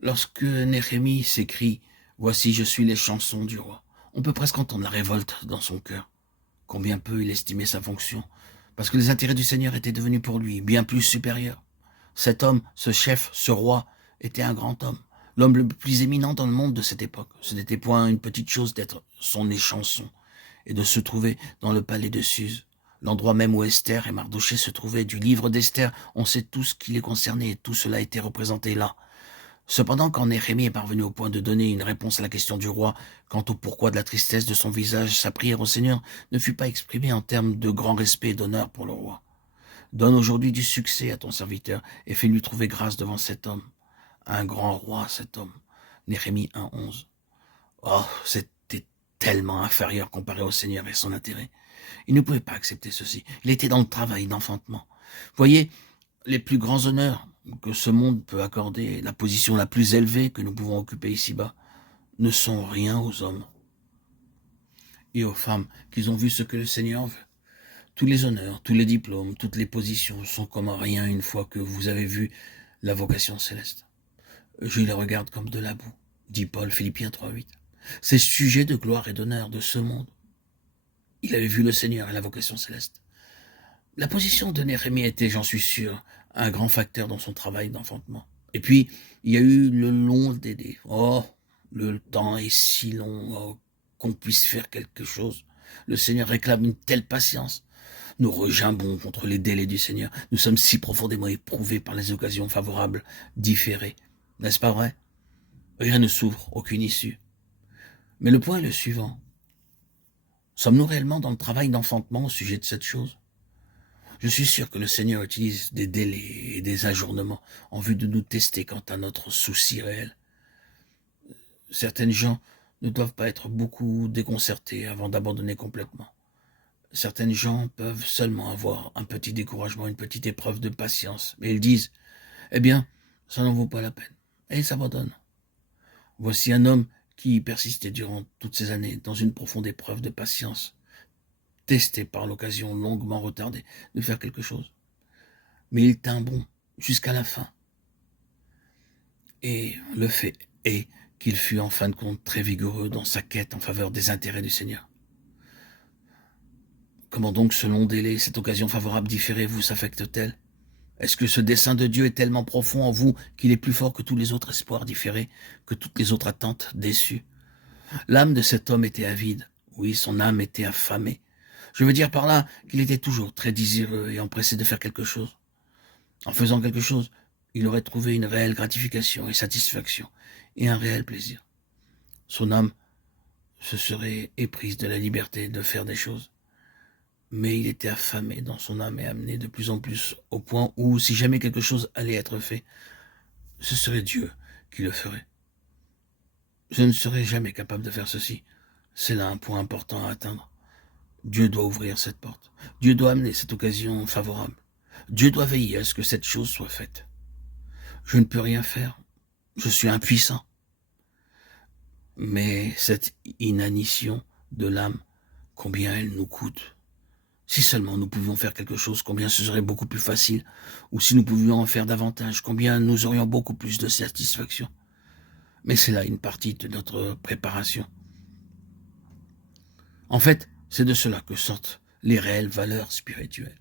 Lorsque Néhémie s'écrie « Voici, je suis les chansons du roi », on peut presque entendre la révolte dans son cœur. Combien peu il estimait sa fonction, parce que les intérêts du Seigneur étaient devenus pour lui bien plus supérieurs. Cet homme, ce chef, ce roi, était un grand homme, l'homme le plus éminent dans le monde de cette époque. Ce n'était point une petite chose d'être son échanson et de se trouver dans le palais de Suse, l'endroit même où Esther et Mardochée se trouvaient. Du livre d'Esther, on sait tout ce qui les concernait et tout cela était représenté là. Cependant, quand Néhémie est parvenu au point de donner une réponse à la question du roi quant au pourquoi de la tristesse de son visage, sa prière au Seigneur ne fut pas exprimée en termes de grand respect et d'honneur pour le roi. Donne aujourd'hui du succès à ton serviteur et fais-lui trouver grâce devant cet homme. Un grand roi, cet homme. Néhémie 1:11. Oh, c'était tellement inférieur comparé au Seigneur et son intérêt. Il ne pouvait pas accepter ceci. Il était dans le travail d'enfantement. Voyez, les plus grands honneurs que ce monde peut accorder, la position la plus élevée que nous pouvons occuper ici-bas, ne sont rien aux hommes et aux femmes qui ont vu ce que le Seigneur veut. Tous les honneurs, tous les diplômes, toutes les positions sont comme rien une fois que vous avez vu la vocation céleste. Je les regarde comme de la boue, dit Paul, Philippiens 3:8. Ces sujets de gloire et d'honneur de ce monde. Il avait vu le Seigneur et la vocation céleste. La position de Néhémie était, j'en suis sûr, un grand facteur dans son travail d'enfantement. Et puis, il y a eu le long délai. Oh, le temps est si long qu'on puisse faire quelque chose. Le Seigneur réclame une telle patience. Nous regimbons contre les délais du Seigneur. Nous sommes si profondément éprouvés par les occasions favorables différées. N'est-ce pas vrai? Rien ne s'ouvre, aucune issue. Mais le point est le suivant. Sommes-nous réellement dans le travail d'enfantement au sujet de cette chose? Je suis sûr que le Seigneur utilise des délais et des ajournements en vue de nous tester quant à notre souci réel. Certaines gens ne doivent pas être beaucoup déconcertés avant d'abandonner complètement. Certaines gens peuvent seulement avoir un petit découragement, une petite épreuve de patience, mais ils disent « Eh bien, ça n'en vaut pas la peine », et ils s'abandonnent. Voici un homme qui persistait durant toutes ces années dans une profonde épreuve de patience, testé par l'occasion longuement retardée de faire quelque chose. Mais il tint bon jusqu'à la fin. Et le fait est qu'il fut en fin de compte très vigoureux dans sa quête en faveur des intérêts du Seigneur. Comment donc ce long délai, cette occasion favorable différée vous affecte-t-elle? Est-ce que ce dessein de Dieu est tellement profond en vous qu'il est plus fort que tous les autres espoirs différés, que toutes les autres attentes déçues? L'âme de cet homme était avide. Oui, son âme était affamée. Je veux dire par là qu'il était toujours très désireux et empressé de faire quelque chose. En faisant quelque chose, il aurait trouvé une réelle gratification et satisfaction, et un réel plaisir. Son âme se serait éprise de la liberté de faire des choses. Mais il était affamé dans son âme et amené de plus en plus au point où, si jamais quelque chose allait être fait, ce serait Dieu qui le ferait. Je ne serai jamais capable de faire ceci. C'est là un point important à atteindre. Dieu doit ouvrir cette porte. Dieu doit amener cette occasion favorable. Dieu doit veiller à ce que cette chose soit faite. Je ne peux rien faire. Je suis impuissant. Mais cette inanition de l'âme, combien elle nous coûte. Si seulement nous pouvions faire quelque chose, combien ce serait beaucoup plus facile. Ou si nous pouvions en faire davantage, combien nous aurions beaucoup plus de satisfaction. Mais c'est là une partie de notre préparation. En fait, c'est de cela que sortent les réelles valeurs spirituelles.